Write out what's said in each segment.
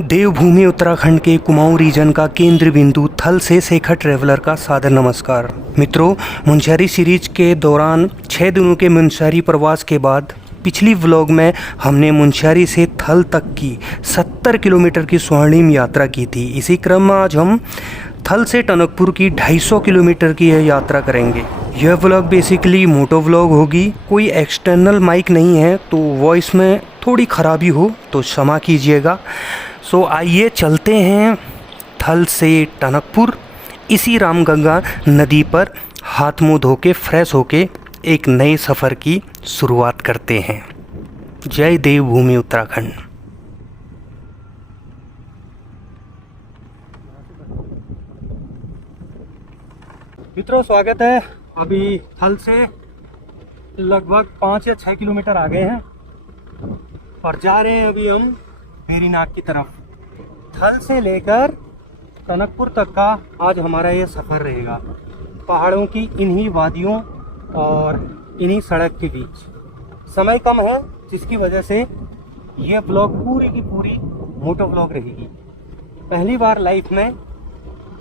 देवभूमि उत्तराखंड के कुमाऊं रीजन का केंद्र बिंदु थल से शेखर ट्रैवलर का सादर नमस्कार। मित्रों, मुनस्यारी सीरीज के दौरान 6 दिनों के मुनस्यारी प्रवास के बाद पिछली व्लॉग में हमने मुनस्यारी से थल तक की 70 किलोमीटर की स्वर्णिम यात्रा की थी। इसी क्रम में आज हम थल से टनकपुर की 250 किलोमीटर की यह यात्रा करेंगे। यह व्लॉग बेसिकली मोटो व्लॉग होगी, कोई एक्सटर्नल माइक नहीं है तो वॉइस में थोड़ी ख़राबी हो तो क्षमा कीजिएगा। सो आइए चलते हैं थल से टनकपुर। इसी रामगंगा नदी पर हाथ मुँह धो के फ्रेश होके एक नए सफ़र की शुरुआत करते हैं। जय देवभूमि उत्तराखंड। मित्रों, स्वागत है। अभी थल से लगभग 5 या 6 किलोमीटर आ गए हैं और जा रहे हैं अभी हम भेरीनाग की तरफ। थल से लेकर टनकपुर तक का आज हमारा ये सफ़र रहेगा, पहाड़ों की इन्हीं वादियों और इन्हीं सड़क के बीच। समय कम है जिसकी वजह से ये ब्लॉग पूरी की पूरी मोटो ब्लॉग रहेगी। पहली बार लाइफ में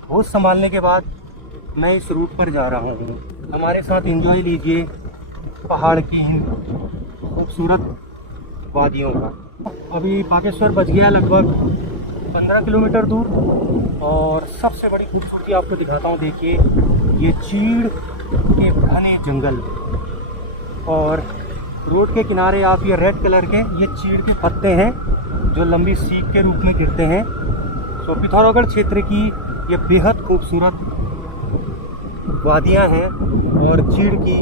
होश संभालने के बाद मैं इस रूट पर जा रहा हूँ। हमारे साथ एंजॉय लीजिए पहाड़ की खूबसूरत वादियों का। अभी बागेश्वर बच गया लगभग 15 किलोमीटर दूर और सबसे बड़ी खूबसूरती आपको दिखाता हूँ। देखिए, ये चीड़ के घने जंगल और रोड के किनारे आप ये रेड कलर के ये चीड़ के पत्ते हैं जो लंबी सीख के रूप में गिरते हैं। तो पिथौरागढ़ क्षेत्र की ये बेहद खूबसूरत वादियाँ हैं और चीड़ की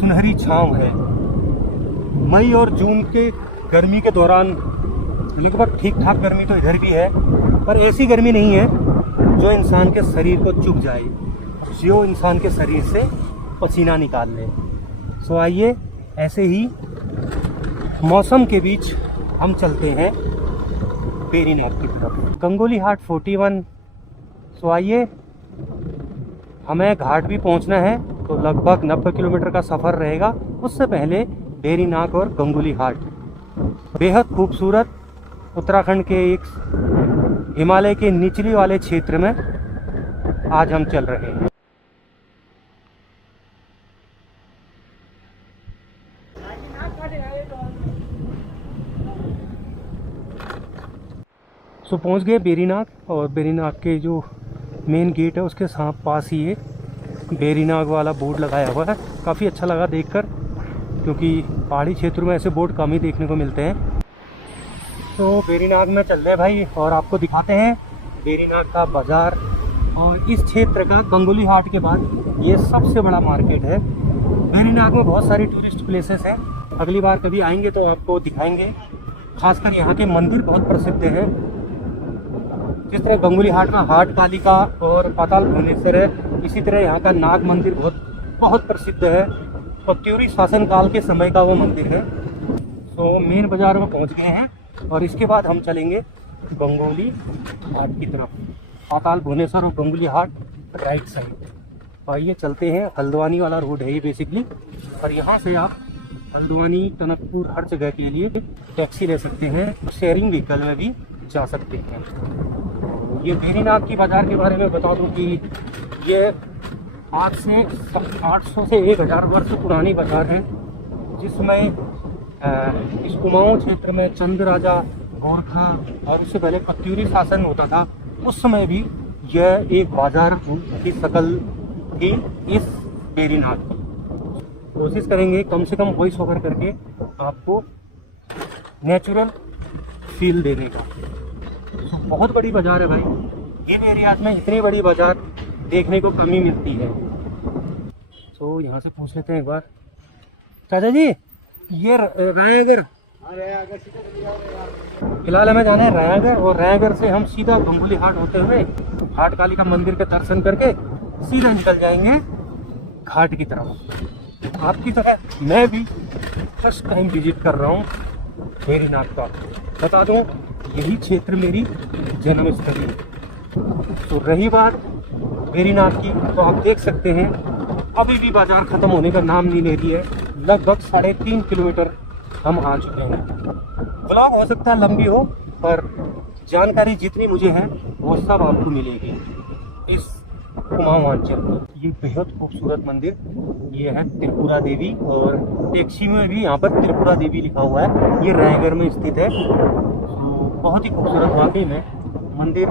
सुनहरी छांव है। मई और जून के गर्मी के दौरान लगभग ठीक ठाक गर्मी तो इधर भी है, पर ऐसी गर्मी नहीं है जो इंसान के शरीर को चुभ जाए, जो इंसान के शरीर से पसीना निकाल ले। सो आइए ऐसे ही मौसम के बीच हम चलते हैं भेरीनाग की तरफ। गंगोली हाट 41। सो आइए, हमें घाट भी पहुंचना है तो लगभग 90 किलोमीटर का सफ़र रहेगा। उससे पहले भेरीनाग और गंगोली हाट बेहद खूबसूरत उत्तराखंड के एक हिमालय के निचली वाले क्षेत्र में आज हम चल रहे हैं। सो पहुंच गए भेरीनाग और भेरीनाग के जो मेन गेट है उसके पास ही ये भेरीनाग वाला बोर्ड लगाया हुआ है। काफ़ी अच्छा लगा देखकर, क्योंकि पहाड़ी क्षेत्रों में ऐसे बोर्ड कम ही देखने को मिलते हैं। तो भेरीनाग में चल रहे भाई और आपको दिखाते हैं भेरीनाग का बाज़ार। और इस क्षेत्र का गंगोली हाट के बाद ये सबसे बड़ा मार्केट है। भेरीनाग में बहुत सारी टूरिस्ट प्लेसेस हैं, अगली बार कभी आएंगे तो आपको दिखाएंगे। खासकर यहाँ के मंदिर बहुत प्रसिद्ध हैं। जिस तरह गंगोली हाट में हाट कालिका और पाताल भुवनेश्वर है, इसी तरह यहाँ का नाग मंदिर बहुत प्रसिद्ध है। पत्यूरी शासन काल के समय का वो मंदिर है। तो मेन बाज़ार में पहुँच गए हैं और इसके बाद हम चलेंगे गंगोली हाट की तरफ। पाताल भुवनेश्वर और गंगोली हाट राइट साइड। आइए चलते हैं। हल्द्वानी वाला रोड है ये बेसिकली, और यहाँ से आप हल्द्वानी टनकपुर हर जगह के लिए टैक्सी ले सकते हैं, शेयरिंग व्हीकल में भी जा सकते हैं। ये भेरीनाग की बाज़ार के बारे में बता दूं कि ये आज से 800 से 1000 वर्ष पुरानी बाज़ार है, जिसमें इस कुमाऊं क्षेत्र में चंद राजा, गोरखा और उससे पहले पत्यूरी शासन होता था। उस समय भी यह एक बाज़ार की शक्ल थी इस भेरीनाग की। कोशिश करेंगे कम से कम वॉइस ओवर करके आपको नेचुरल फील देने का। तो बहुत बड़ी बाज़ार है भाई। इन एरियाज में इतनी बड़ी बाज़ार देखने को कम ही मिलती है। तो यहाँ से पूछ लेते हैं एक बार। चाचा जी, ये रायगढ़ फिलहाल हमें जाना है रायगढ़, और रायगढ़ से हम सीधा गंगोली हाट होते हुए हाट कालिका मंदिर के दर्शन करके सीधा निकल जाएंगे घाट की तरफ। आपकी तरह मैं भी फर्स्ट टाइम विजिट कर रहा हूँ भेरीनाग का। बता दूँ, यही क्षेत्र मेरी जन्मस्थली है। तो रही बात भेरीनाग की, तो आप देख सकते हैं अभी भी बाज़ार ख़त्म होने का नाम नहीं ले रही है। लगभग 3.5 किलोमीटर हम आ चुके हैं। ब्लॉग हो सकता है लंबी हो, पर जानकारी जितनी मुझे है वो सब आपको मिलेगी इस कुमाऊं अंचल की। ये बेहद खूबसूरत मंदिर, ये है त्रिपुरा देवी, और टेक्सी में भी यहाँ पर त्रिपुरा देवी लिखा हुआ है। ये रायगढ़ में स्थित है। तो बहुत ही खूबसूरत वाकई में मंदिर।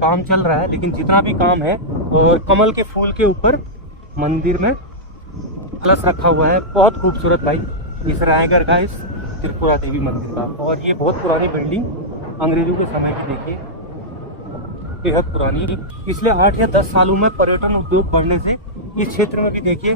काम चल रहा है, लेकिन जितना भी काम है, और कमल के फूल के ऊपर मंदिर में कलश रखा हुआ है। बहुत खूबसूरत भाई इस रायगढ़ का, इस त्रिपुरा देवी मंदिर का। और ये बहुत पुरानी बिल्डिंग, अंग्रेजों के समय की, देखिए बेहद पुरानी। पिछले 8 या 10 सालों में पर्यटन उद्योग बढ़ने से इस क्षेत्र में भी देखिए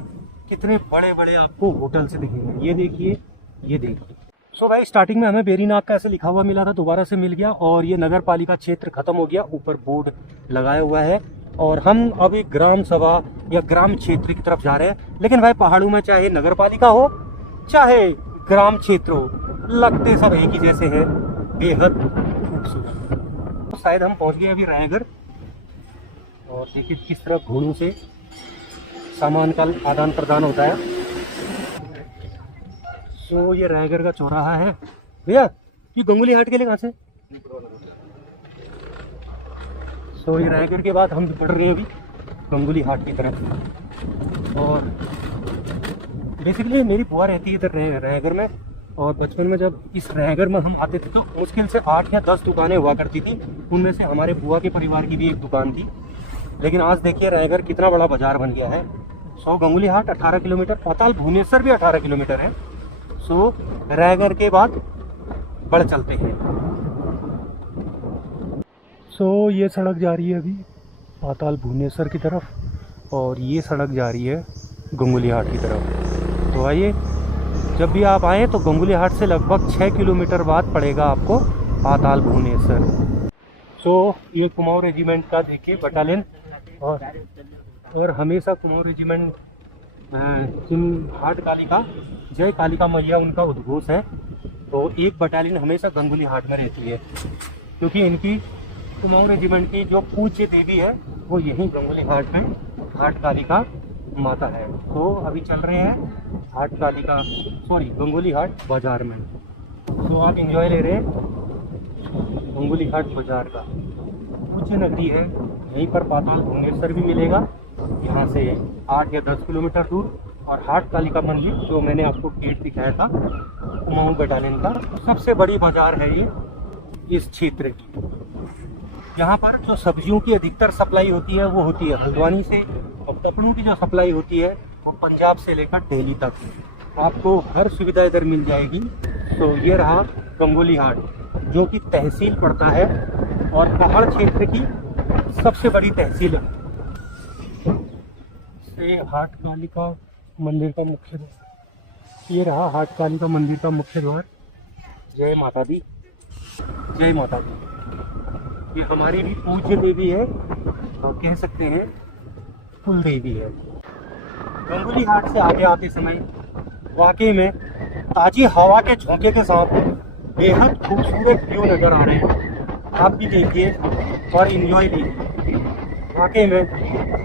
कितने बड़े बड़े आपको होटल से दिखेंगे। ये देखिए, ये देखिए। सो भाई स्टार्टिंग में हमें बेरीनाग का ऐसे लिखा हुआ मिला था, दोबारा से मिल गया, और ये नगर पालिका क्षेत्र खत्म हो गया, ऊपर बोर्ड लगाया हुआ है। और हम अभी ग्राम सभा या ग्राम क्षेत्र की तरफ जा रहे हैं। लेकिन भाई पहाड़ों में चाहे नगर पालिका हो चाहे ग्राम क्षेत्र हो, लगते सब एक ही जैसे हैं, बेहद खूबसूरत। तो शायद हम पहुंच गए अभी रायगढ़, और देखिए किस तरह घोड़ों से सामान का आदान प्रदान होता है। तो ये रायगढ़ का चौराहा है। भैया ये गंगुली हाट के लिए कहाँ से? सो ये रायगढ़ के बाद हम बढ़ रहे हैं अभी गंगुली हाट की तरफ। और बेसिकली मेरी बुआ रहती है इधर रायगढ़ में, और बचपन में जब इस रायगढ़ में हम आते थे तो मुश्किल से 8 या 10 दुकानें हुआ करती थी। उनमें से हमारे बुआ के परिवार की भी एक दुकान थी। लेकिन आज देखिए रायगढ़ कितना बड़ा बाजार बन गया है। सो गंगुली हाट 18 किलोमीटर, पाताल भुवनेश्वर भी 18 किलोमीटर है। सो रायगढ़ के बाद बढ़ चलते हैं। सो ये सड़क जा रही है अभी पाताल भुवनेश्वर की तरफ, और ये सड़क जा रही है गंगुली हाट की तरफ। तो आइए, जब भी आप आएँ तो गंगुली हाट से लगभग 6 किलोमीटर बाद पड़ेगा आपको पाताल भुवनेश्वर। सो ये कुमाऊं रेजिमेंट का देखिए बटालियन, और हमेशा कुमाऊं रेजिमेंट हाट कालिका, जय कालिका मैया उनका उद्घोष है। तो एक बटालियन हमेशा गंगुली हाट में रहती है, क्योंकि इनकी कुमाऊं रेजिमेंट की जो पूज्य देवी है वो यहीं गंगुली हाट में हाट कालिका माता है। तो अभी चल रहे हैं हाट कालिका, सॉरी गंगुली हाट बाजार में। तो आप एंजॉय ले रहे हैं गंगुली हाट बाजार का। पूज्य नगरी है, यहीं पर पाताल भुवनेश्वर भी मिलेगा, यहाँ से 8 या 10 किलोमीटर दूर। और हाट कालिका मंदिर जो मैंने आपको गेट दिखाया था कुमाऊं बटालियन का, सबसे बड़ी बाजार है ये इस क्षेत्र की। यहाँ पर जो सब्जियों की अधिकतर सप्लाई होती है वो होती है हल्द्वानी से, और कपड़ों की जो सप्लाई होती है वो पंजाब से लेकर दिल्ली तक। आपको हर सुविधा इधर मिल जाएगी। तो ये रहा गंगुली हाट, जो कि तहसील पड़ता है और पहाड़ क्षेत्र की सबसे बड़ी तहसील है। से हाट कालिका मंदिर का मुख्य द्वार, ये रहा हाट कालिका मंदिर का मुख्य द्वार। जय माता दी, जय माता दी। ये हमारी भी पूज्य देवी है, और कह सकते हैं कुल देवी है। गंगुली हाट से आगे आते समय वाकई में ताजी हवा के झोंके के साथ बेहद खूबसूरत व्यू नजर आ रहे हैं। आप भी देखिए और एंजॉय लीजिए। वाकई में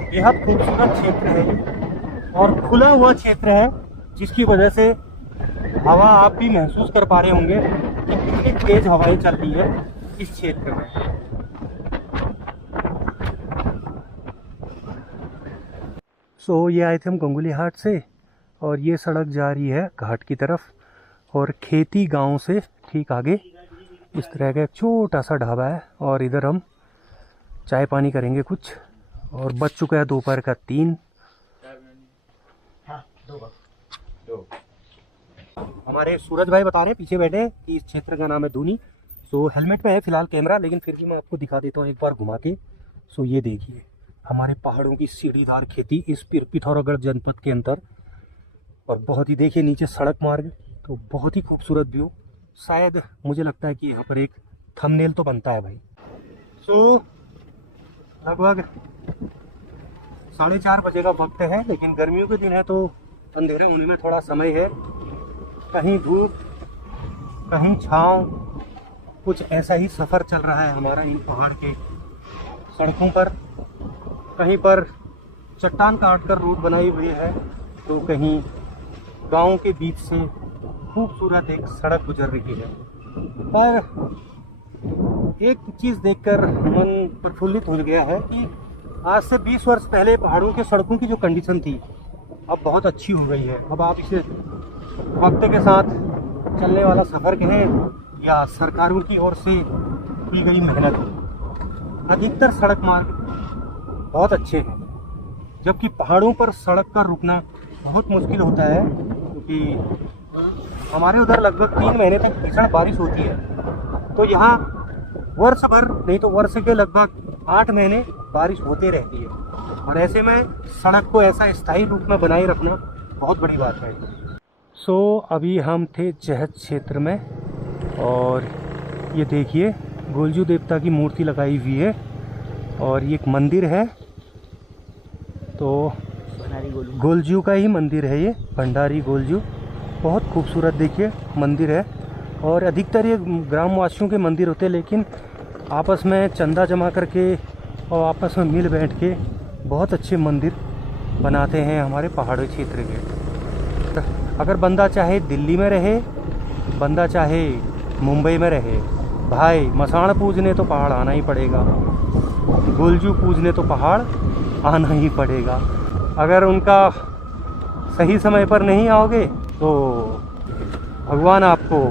बेहद खूबसूरत क्षेत्र है और खुला हुआ क्षेत्र है, जिसकी वजह से हवा आप भी महसूस कर पा रहे होंगे कि कितनी तेज हवाएं चल रही है इस क्षेत्र में। सो ये आए थे हम गंगुली हाट से, और ये सड़क जा रही है घाट की तरफ, और खेती गांव से ठीक आगे इस तरह का एक छोटा सा ढाबा है, और इधर हम चाय पानी करेंगे कुछ। और बज चुका है दोपहर का 3। हमारे सूरज भाई बता रहे हैं पीछे बैठे कि इस क्षेत्र का नाम है धूनी। सो हेलमेट में है फिलहाल कैमरा, लेकिन फिर भी मैं आपको दिखा देता हूँ एक बार घुमा के। सो ये देखिए हमारे पहाड़ों की सीढ़ीदार खेती इस पिथौरागढ़ जनपद के अंदर, और बहुत ही देखिए नीचे सड़क मार्ग, तो बहुत ही खूबसूरत व्यू। शायद मुझे लगता है कि यहाँ पर एक थंबनेल तो बनता है भाई। सो लगभग 4:30 बजे का वक्त है, लेकिन गर्मियों के दिन है तो अंधेरे होने में थोड़ा समय है। कहीं धूप कहीं छाँव, कुछ ऐसा ही सफ़र चल रहा है हमारा इन पहाड़ के सड़कों पर। कहीं पर चट्टान काट कर रोड बनाई हुई है, तो कहीं गांव के बीच से खूबसूरत एक सड़क गुजर रही है। पर एक चीज़ देखकर मन प्रफुल्लित हो गया है कि आज से 20 वर्ष पहले पहाड़ों के सड़कों की जो कंडीशन थी अब बहुत अच्छी हो गई है। अब आप इसे वक्त के साथ चलने वाला सफ़र कहें या सरकारों की ओर से की गई मेहनत, अधिकतर सड़क मार्ग बहुत अच्छे हैं। जबकि पहाड़ों पर सड़क का रुकना बहुत मुश्किल होता है, क्योंकि हमारे उधर लगभग 3 महीने तक भीषण बारिश होती है, तो यहाँ वर्ष भर नहीं तो वर्ष के लगभग 8 महीने बारिश होते रहती है। और ऐसे में सड़क को ऐसा स्थायी रूप में बनाए रखना बहुत बड़ी बात है। अभी हम थे जहज क्षेत्र में, और ये देखिए गोलजू देवता की मूर्ति लगाई हुई है और ये एक मंदिर है। तो गोलजू का ही मंदिर है ये, भंडारी गोलजू। बहुत खूबसूरत देखिए मंदिर है। और अधिकतर ये ग्रामवासियों के मंदिर होते हैं, लेकिन आपस में चंदा जमा करके और आपस में मिल बैठ के बहुत अच्छे मंदिर बनाते हैं हमारे पहाड़ी क्षेत्र के। अगर बंदा चाहे दिल्ली में रहे, बंदा चाहे मुंबई में रहे, भाई मसाण पूजने तो पहाड़ आना ही पड़ेगा, गोलजू पूजने तो पहाड़ आना ही पड़ेगा। अगर उनका सही समय पर नहीं आओगे तो भगवान आपको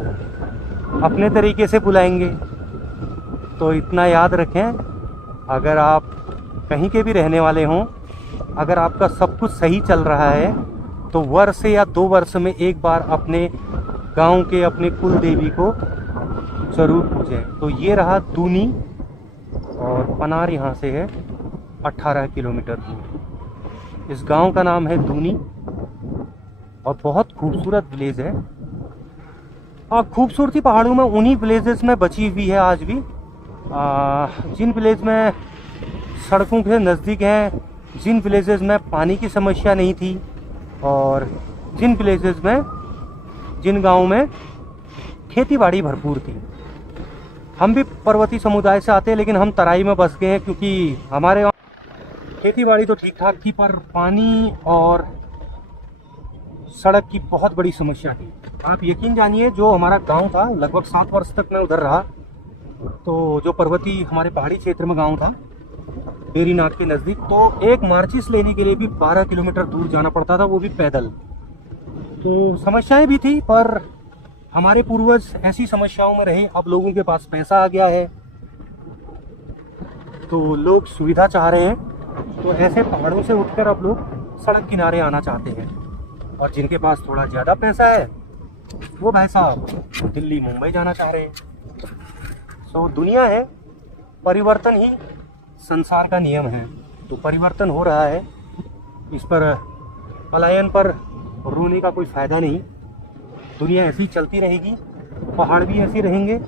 अपने तरीके से बुलाएंगे। तो इतना याद रखें, अगर आप कहीं के भी रहने वाले हों, अगर आपका सब कुछ सही चल रहा है तो वर्ष या 2 वर्ष में एक बार अपने गांव के अपने कुल देवी को ज़रूर पूजें। तो ये रहा दूनी, और पनार यहाँ से है 18 किलोमीटर दूर। इस गांव का नाम है दूनी और बहुत खूबसूरत विलेज है। और खूबसूरती पहाड़ों में उन्हीं विलेजेस में बची हुई है आज भी। जिन विलेज में सड़कों के नज़दीक हैं, जिन विलेजेस में पानी की समस्या नहीं थी, और जिन विलेजेस में, जिन गाँव में खेती बाड़ी भरपूर थी। हम भी पर्वतीय समुदाय से आते हैं, लेकिन हम तराई में बस गए हैं, क्योंकि हमारे वहाँ खेती बाड़ी तो ठीक ठाक थी, पर पानी और सड़क की बहुत बड़ी समस्या थी। आप यकीन जानिए, जो हमारा गांव था, लगभग 7 वर्ष तक मैं उधर रहा। तो जो पर्वतीय हमारे पहाड़ी क्षेत्र में गांव था बेरीनाग के नज़दीक, तो एक मार्चिस लेने के लिए भी 12 किलोमीटर दूर जाना पड़ता था, वो भी पैदल। तो समस्याएं भी थी, पर हमारे पूर्वज ऐसी समस्याओं में रहे। अब लोगों के पास पैसा आ गया है, तो लोग सुविधा चाह रहे हैं, तो ऐसे पहाड़ों से उठकर अब लोग सड़क किनारे आना चाहते हैं। और जिनके पास थोड़ा ज़्यादा पैसा है वो भाई साहब दिल्ली मुंबई जाना चाह रहे हैं। तो दुनिया है, परिवर्तन ही संसार का नियम है। तो परिवर्तन हो रहा है, इस पर पलायन पर रोने का कोई फ़ायदा नहीं। दुनिया ऐसी चलती रहेगी, पहाड़ भी ऐसे रहेंगे।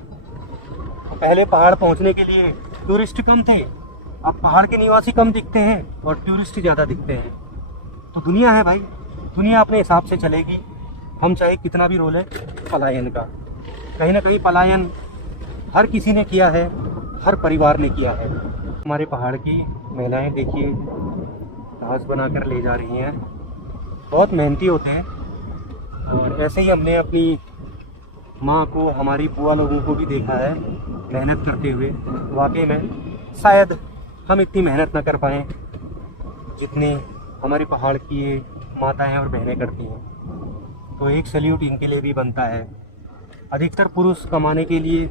पहले पहाड़ पहुंचने के लिए टूरिस्ट कम थे, अब पहाड़ के निवासी कम दिखते हैं और टूरिस्ट ज़्यादा दिखते हैं। तो दुनिया है भाई, दुनिया अपने हिसाब से चलेगी। हम चाहे कितना भी रोल है पलायन का, कहीं ना कहीं पलायन हर किसी ने किया है, हर परिवार ने किया है। हमारे पहाड़ की महिलाएं देखिए घास बनाकर ले जा रही हैं, बहुत मेहनती होते हैं। और ऐसे ही हमने अपनी माँ को, हमारी बुआ लोगों को भी देखा है मेहनत करते हुए। वाकई में शायद हम इतनी मेहनत ना कर पाएँ जितनी हमारी पहाड़ की ये माताएं और बहनें करती हैं। तो एक सैल्यूट इनके लिए भी बनता है। अधिकतर पुरुष कमाने के लिए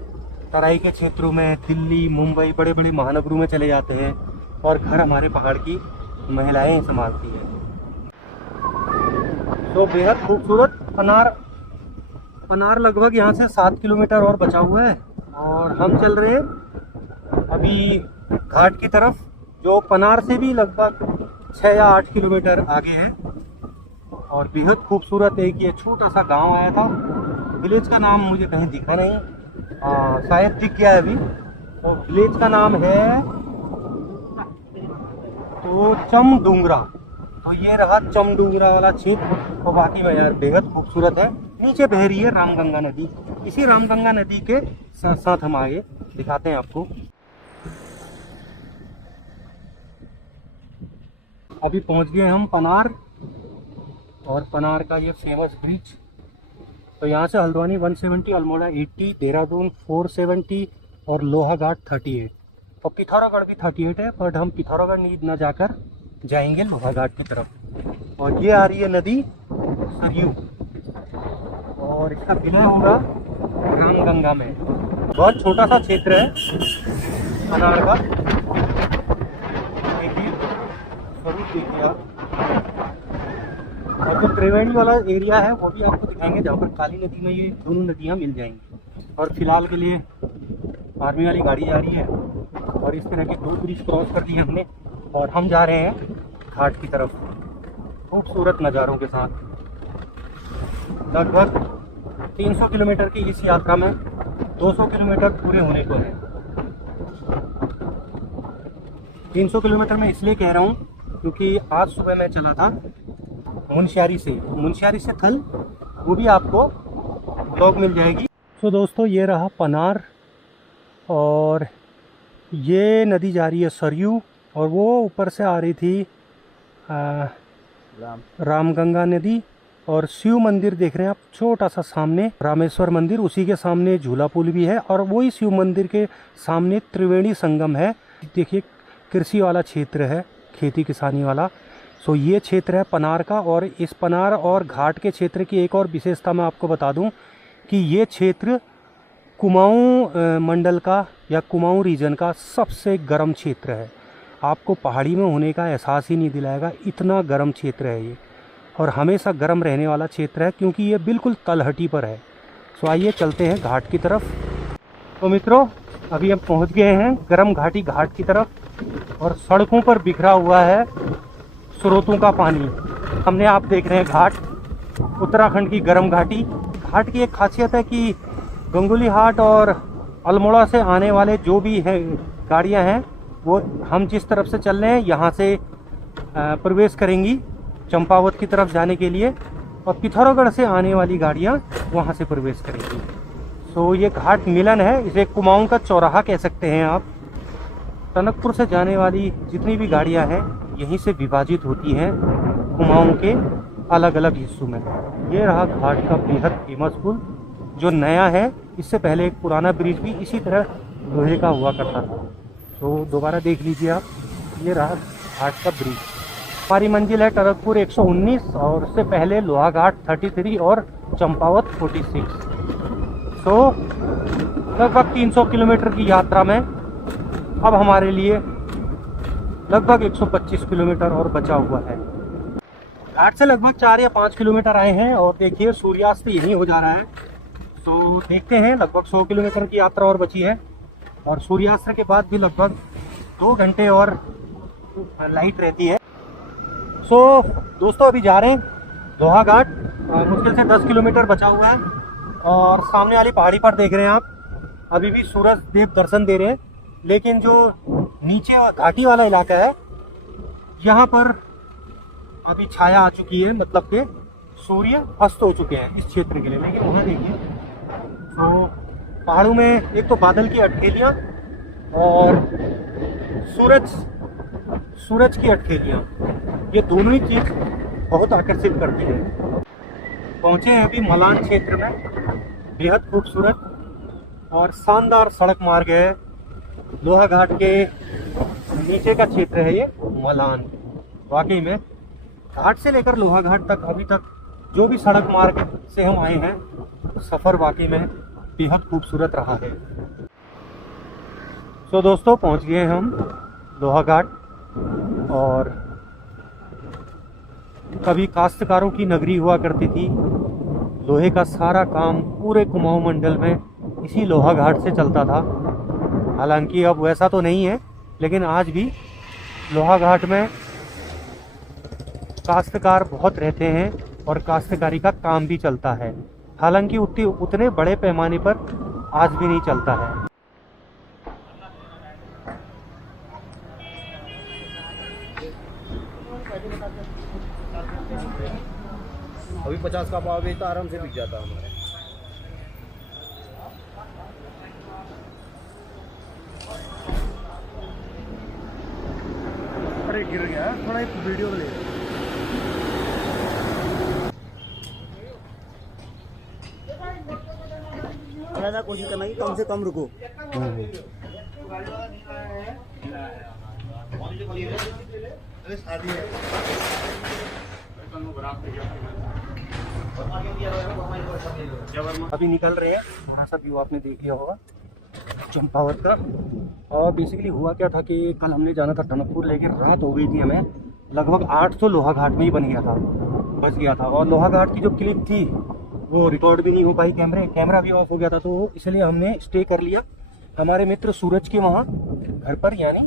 तराई के क्षेत्रों में, दिल्ली, मुंबई, बड़े बड़े महानगरों में चले जाते हैं, और घर हमारे पहाड़ की महिलाएं संभालती हैं। तो बेहद खूबसूरत पनार लगभग यहाँ से 7 किलोमीटर और बचा हुआ है, और हम चल रहे हैं अभी घाट की तरफ, जो पनार से भी लगभग 6 या 8 किलोमीटर आगे है। और बेहद खूबसूरत एक ये छोटा सा गांव आया था। विलेज का नाम मुझे कहीं दिखा नहीं, शायद दिख गया है अभी। तो विलेज का नाम है तो चमडूंगरा। तो ये रहा चमडूंगरा वाला क्षेत्र। और बाकी में यार बेहद खूबसूरत है। नीचे बह रही है रामगंगा नदी। इसी रामगंगा नदी के साथ साथ हम आगे दिखाते हैं आपको। अभी पहुंच गए हम पनार, और पनार का ये फेमस ब्रिज। तो यहाँ से हल्द्वानी 170, अल्मोड़ा 80, देहरादून 470, और लोहाघाट 38 और पिथौरागढ़ भी 38 है, बट हम पिथौरागढ़ न जाकर जाएंगे लोहाघाट की तरफ। और ये आ रही है नदी सरयू और इसका विलय होगा रामगंगा में। बहुत छोटा सा क्षेत्र है पनार का। देखिए स्वरूप देखिए आप। और जो त्रिवेणी वाला एरिया है वो भी आपको दिखाएंगे, जहाँ पर काली नदी में ये दोनों नदियाँ मिल जाएंगी। और फिलहाल के लिए आर्मी वाली गाड़ी जा रही है और इस तरह के 2 ब्रिज क्रॉस कर लिए हमने और हम जा रहे हैं घाट की तरफ खूबसूरत नज़ारों के साथ। लगभग 300 किलोमीटर की इस यात्रा में 200 किलोमीटर पूरे होने को है। 300 किलोमीटर में इसलिए कह रहा हूँ क्योंकि आज सुबह मैं चला था मुनस्यारी से थल, वो भी आपको ब्लॉग मिल जाएगी। तो दोस्तों ये रहा पनार और ये नदी जा रही है सरयू और वो ऊपर से आ रही थी रामगंगा नदी। और शिव मंदिर देख रहे हैं आप छोटा सा सामने, रामेश्वर मंदिर, उसी के सामने झूला पुल भी है और वही शिव मंदिर के सामने त्रिवेणी संगम है। देखिए कृषि वाला क्षेत्र है, खेती किसानी वाला। सो ये क्षेत्र है पनार का। और इस पनार और घाट के क्षेत्र की एक और विशेषता मैं आपको बता दूं कि ये क्षेत्र कुमाऊं मंडल का या कुमाऊं रीजन का सबसे गर्म क्षेत्र है। आपको पहाड़ी में होने का एहसास ही नहीं दिलाएगा, इतना गर्म क्षेत्र है ये और हमेशा गर्म रहने वाला क्षेत्र है क्योंकि ये बिल्कुल तलहटी पर है। सो आइए चलते हैं घाट की तरफ। तो मित्रों अभी हम पहुंच गए हैं गर्म घाटी घाट की तरफ और सड़कों पर बिखरा हुआ है स्रोतों का पानी। हमने आप देख रहे हैं घाट, उत्तराखंड की गर्म घाटी। घाट की एक खासियत है कि गंगोली हाट और अल्मोड़ा से आने वाले जो भी है गाड़ियां हैं वो हम जिस तरफ से चल रहे हैं यहाँ से प्रवेश करेंगी चंपावत की तरफ जाने के लिए और पिथौरागढ़ से आने वाली गाड़ियाँ वहाँ से प्रवेश करेंगी। सो ये घाट मिलन है, इसे कुमाऊं का चौराहा कह सकते हैं आप। टनकपुर से जाने वाली जितनी भी गाड़ियाँ हैं यहीं से विभाजित होती हैं कुमाऊं के अलग अलग हिस्सों में। ये रहा घाट का बेहद फेमस पुल जो नया है, इससे पहले एक पुराना ब्रिज भी इसी तरह लोहे का हुआ करता था। तो दोबारा देख लीजिए आप, ये रहा घाट का ब्रिज। हमारी मंजिल है टनकपुर 119 और उससे पहले लोहाघाट 33 और चंपावत 46। सो लगभग 300 किलोमीटर की यात्रा में अब हमारे लिए लगभग 125 किलोमीटर और बचा हुआ है। घाट से लगभग 4 या 5 किलोमीटर आए हैं और देखिए सूर्यास्त यहीं हो जा रहा है। तो देखते हैं, लगभग 100 किलोमीटर की यात्रा और बची है और सूर्यास्त के बाद भी लगभग 2 घंटे और लाइट रहती है। सो दोस्तों अभी जा रहे हैं लोहाघाट, मुश्किल से 10 किलोमीटर बचा हुआ है और सामने वाली पहाड़ी पर देख रहे हैं आप अभी भी सूरज देव दर्शन दे रहे हैं, लेकिन जो नीचे घाटी वाला इलाका है यहाँ पर अभी छाया आ चुकी है, मतलब कि सूर्य अस्त हो चुके हैं इस क्षेत्र के लिए। लेकिन वहाँ देखिए तो पहाड़ों में एक तो बादल की अटखेलियाँ और सूरज की अटखेलियाँ, ये दोनों ही चीज़ बहुत आकर्षित करती है। पहुँचे हैं अभी मलान क्षेत्र में, बेहद खूबसूरत और शानदार सड़क मार्ग है। लोहाघाट के नीचे का क्षेत्र है ये मलान। वाकई में घाट से लेकर लोहाघाट तक अभी तक जो भी सड़क मार्ग से हम आए हैं, सफ़र वाकई में बेहद खूबसूरत रहा है। सो दोस्तों पहुंच गए हम लोहाघाट और कभी काश्तकारों की नगरी हुआ करती थी। लोहे का सारा काम पूरे कुमाऊं मंडल में इसी लोहाघाट से चलता था। हालांकि अब वैसा तो नहीं है, लेकिन आज भी लोहाघाट में काश्तकार बहुत रहते हैं और काश्तकारी का काम भी चलता है। हालांकि उतने बड़े पैमाने पर आज भी नहीं चलता है। अभी 50 का पाव बेचता आराम से बिक जाता हमारे। अरे गिर गया, थोड़ा एक वीडियो ले। कोशिश करना कि कम से कम रुको। अभी निकल रहे हैं, थोड़ा सा व्यू आपने देख लिया होगा चंपावत का। और बेसिकली हुआ क्या था कि कल हमने जाना था टनकपुर, लेकिन रात हो गई थी हमें। लगभग 8 तो लोहा घाट में ही बच गया था। और लोहा घाट की जो क्लिप थी वो रिकॉर्ड भी नहीं हो पाई, कैमरा भी ऑफ हो गया था, तो इसलिए हमने स्टे कर लिया हमारे मित्र सूरज के वहाँ घर पर, यानी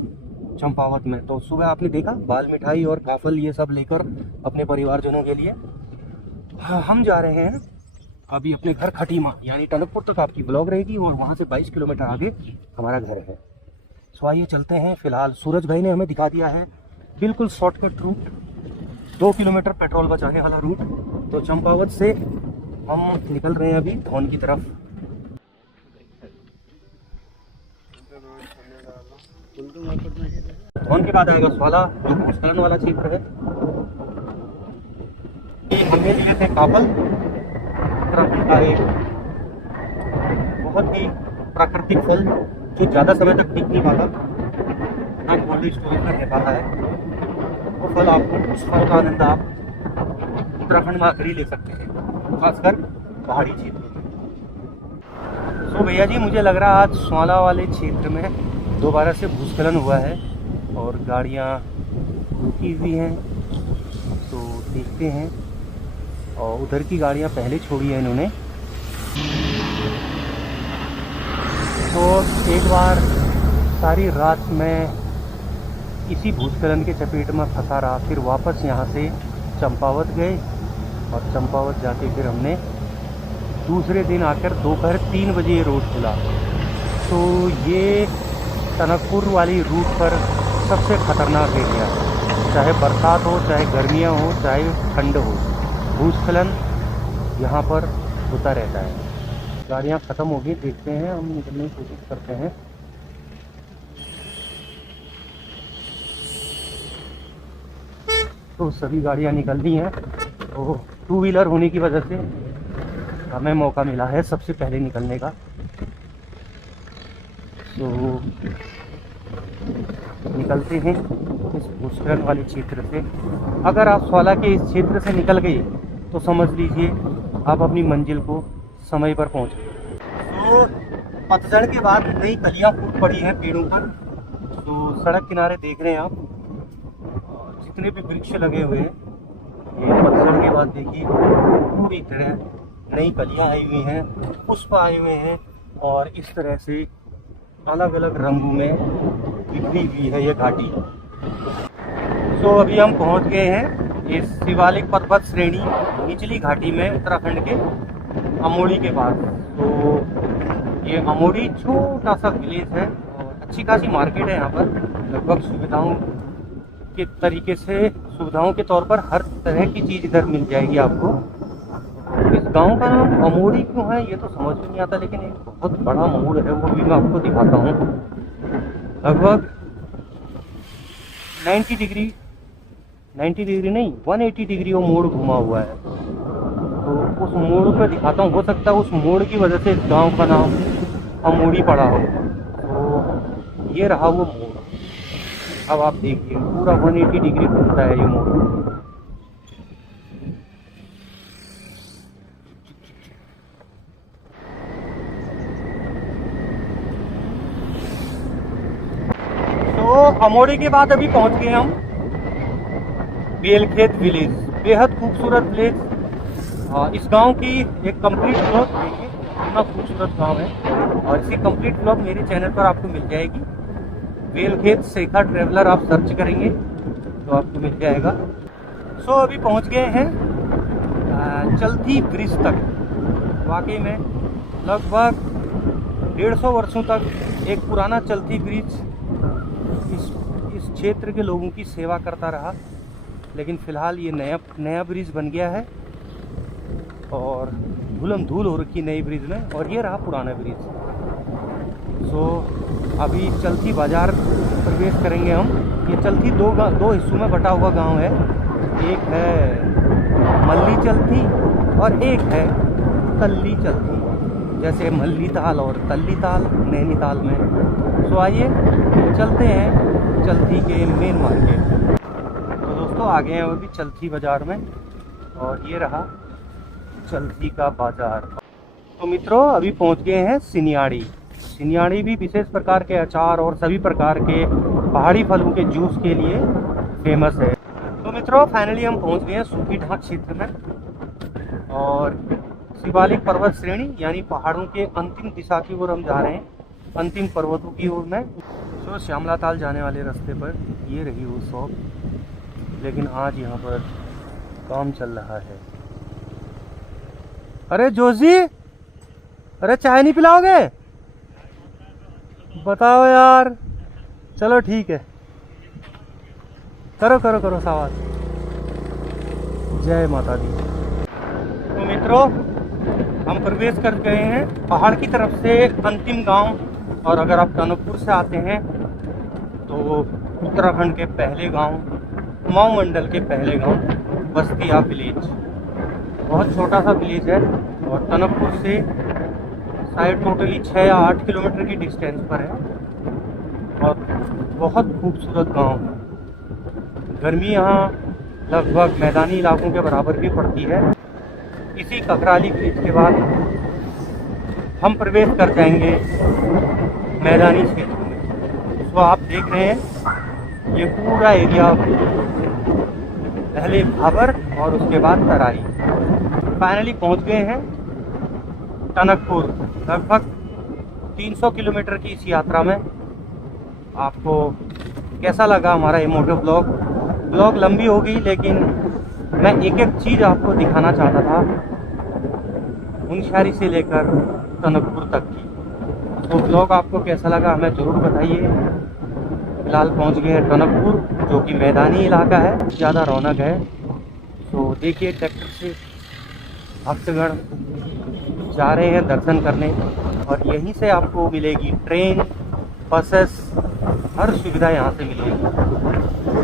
चंपावत में। तो सुबह आपने देखा बाल मिठाई और काफल ये सब लेकर अपने परिवारजनों के लिए हम जा रहे हैं अभी अपने घर खटीमा, यानी टनकपुर तक आपकी ब्लॉग रहेगी और वहाँ से 22 किलोमीटर आगे हमारा घर है। सो आइए चलते हैं। फिलहाल सूरज भाई ने हमें दिखा दिया है बिल्कुल शॉर्टकट रूट, 2 किलोमीटर पेट्रोल बचाने वाला रूट। तो चंपावत से हम निकल रहे हैं अभी धौन की तरफ। धौन के बाद आएगा स्वाला, जो भूस्खलन वाला क्षेत्र है। हमने लिए थे काफल, उत्तराखंड का एक बहुत ही प्राकृतिक फल जो ज़्यादा समय तक टिक नहीं पाता, ना कोल्ड स्टोरेज में रह पाता है। वो फल आपको, उस फल का आनंद आप उत्तराखंड में आकर ही ले सकते हैं, खासकर पहाड़ी क्षेत्र में। सो भैया जी, मुझे लग रहा आज स्वाला वाले क्षेत्र में दोबारा से भूस्खलन हुआ है और गाड़ियाँ रुकी हुई हैं। तो देखते हैं, और उधर की गाड़ियाँ पहले छोड़ी है इन्होंने। तो एक बार सारी रात मैं इसी भूस्खलन के चपेट में फंसा रहा, फिर वापस यहाँ से चंपावत गए और चंपावत जाके फिर हमने दूसरे दिन आकर दोपहर 3 बजे ये रोड खुला। तो ये टनकपुर वाली रूट पर सबसे ख़तरनाक एरिया है, चाहे बरसात हो, चाहे गर्मियाँ हो, चाहे ठंड हो, भूस्खलन यहाँ पर होता रहता है। गाड़ियाँ ख़त्म हो गई, देखते हैं, हम निकलने की कोशिश करते हैं। तो सभी गाड़ियाँ निकल ली हैं। तो 2 व्हीलर होने की वजह से हमें मौका मिला है सबसे पहले निकलने का। तो निकलते हैं इस भूस्खलन वाले क्षेत्र से। अगर आप स्वाला के इस क्षेत्र से निकल गए तो समझ लीजिए आप अपनी मंजिल को समय पर पहुंच गए। तो पतझड़ के बाद नई कलियां फूट पड़ी हैं पेड़ों पर। तो सड़क किनारे देख रहे हैं आप, जितने भी वृक्ष लगे हुए हैं, ये पतझड़ के बाद देखिए पूरी तरह नई कलियां आई हुई हैं, पुष्प आए हुए हैं, और इस तरह से अलग अलग रंगों में बिखरी हुई है ये घाटी। तो अभी हम पहुंच गए हैं इस शिवालिक पर्वत श्रेणी निचली घाटी में, उत्तराखंड के अमोड़ी के पास। तो ये अमोड़ी छोटा सा विलेज है और अच्छी खासी मार्केट है यहाँ पर। लगभग सुविधाओं के तौर पर हर तरह की चीज़ इधर मिल जाएगी आपको। इस गांव का नाम अमोड़ी क्यों है ये तो समझ में नहीं आता, लेकिन एक बहुत बड़ा मोड़ है, वो भी मैं आपको दिखाता हूँ। लगभग 90 डिग्री नहीं, 180 डिग्री वो मोड़ घुमा हुआ है। तो उस मोड़ पर दिखाता हूँ, हो सकता है उस मोड़ की वजह से इस गांव का नाम अमोड़ी पड़ा हो। तो ये रहा वो मोड़। अब आप देखिए पूरा 180 डिग्री घूमता है ये मोड़। तो अमोड़ी के बाद अभी पहुंच गए हम बेलखेत विलेज, बेहद खूबसूरत विलेज। इस गांव की एक कंप्लीट ब्लॉग देखिए, कितना खूबसूरत गांव है, और इसकी कंप्लीट ब्लॉग मेरे चैनल पर आपको मिल जाएगी। बेलखेत शेखा ट्रेवलर आप सर्च करेंगे तो आपको मिल जाएगा। सो अभी पहुंच गए हैं चलथी ब्रिज तक। वाकई में लगभग 150 वर्षों तक एक पुराना चलथी ब्रिज इस क्षेत्र के लोगों की सेवा करता रहा, लेकिन फ़िलहाल ये नया ब्रिज बन गया है और धूलम धूल हो रखी नई ब्रिज में, और ये रहा पुराना ब्रिज। सो अभी चलथी बाज़ार प्रवेश करेंगे हम। ये चलथी दो हिस्सों में बटा हुआ गांव है, एक है मल्ली चलथी और एक है तल्ली चलथी। जैसे मल्ली ताल और तल्ली ताल नैनीताल में। तो आइए चलते हैं चलथी के मेन मार्केट। तो दोस्तों आ गए हैं अभी चलथी बाज़ार में और ये रहा चलथी का बाज़ार। तो मित्रों अभी पहुंच गए हैं सिनियाड़ी। सिनियाड़ी भी विशेष प्रकार के अचार और सभी प्रकार के पहाड़ी फलों के जूस के लिए फेमस है। तो मित्रों फाइनली हम पहुंच गए हैं सूखी ढाक क्षेत्र में और शिवालिक पर्वत श्रेणी यानी पहाड़ों के अंतिम दिशा की ओर हम जा रहे हैं, अंतिम पर्वतों की ओर में। तो श्यामला ताल जाने वाले रास्ते पर ये रही वो शॉप, लेकिन आज यहाँ पर काम चल रहा है। अरे जोशी, अरे चाय नहीं पिलाओगे? बताओ यार। चलो ठीक है, करो करो करो सवाल। जय माता दी। तो मित्रों हम प्रवेश कर गए हैं पहाड़ की तरफ से अंतिम गांव। और अगर आप टनकपुर से आते हैं तो उत्तराखंड के पहले गांव, कुमाऊं मंडल के पहले गांव बस्तिया विलेज। बहुत छोटा सा विलेज है और टनकपुर से शायद टोटली 6 या 8 किलोमीटर की डिस्टेंस पर है और बहुत खूबसूरत गांव है। गर्मी यहाँ लगभग मैदानी इलाकों के बराबर भी पड़ती है। इसी ककराली ब्रिज के बाद हम प्रवेश कर जाएंगे मैदानी क्षेत्र में। तो आप देख रहे हैं ये पूरा एरिया, पहले भाबर और उसके बाद तराई। फाइनली पहुंच गए हैं टनकपुर। लगभग 300 किलोमीटर की इस यात्रा में आपको कैसा लगा हमारा ये मोटो ब्लॉग लंबी होगी, लेकिन मैं एक एक चीज़ आपको दिखाना चाहता था, मुनस्यारी से लेकर टनकपुर तक की। तो ब्लॉग आपको कैसा लगा हमें ज़रूर बताइए। फिलहाल पहुंच गए हैं टनकपुर जो कि मैदानी इलाका है, ज़्यादा रौनक है। तो देखिए ट्रैक्टर से भक्तगण जा रहे हैं दर्शन करने और यहीं से आपको मिलेगी ट्रेन, बसेस, हर सुविधा यहाँ से मिलेगी।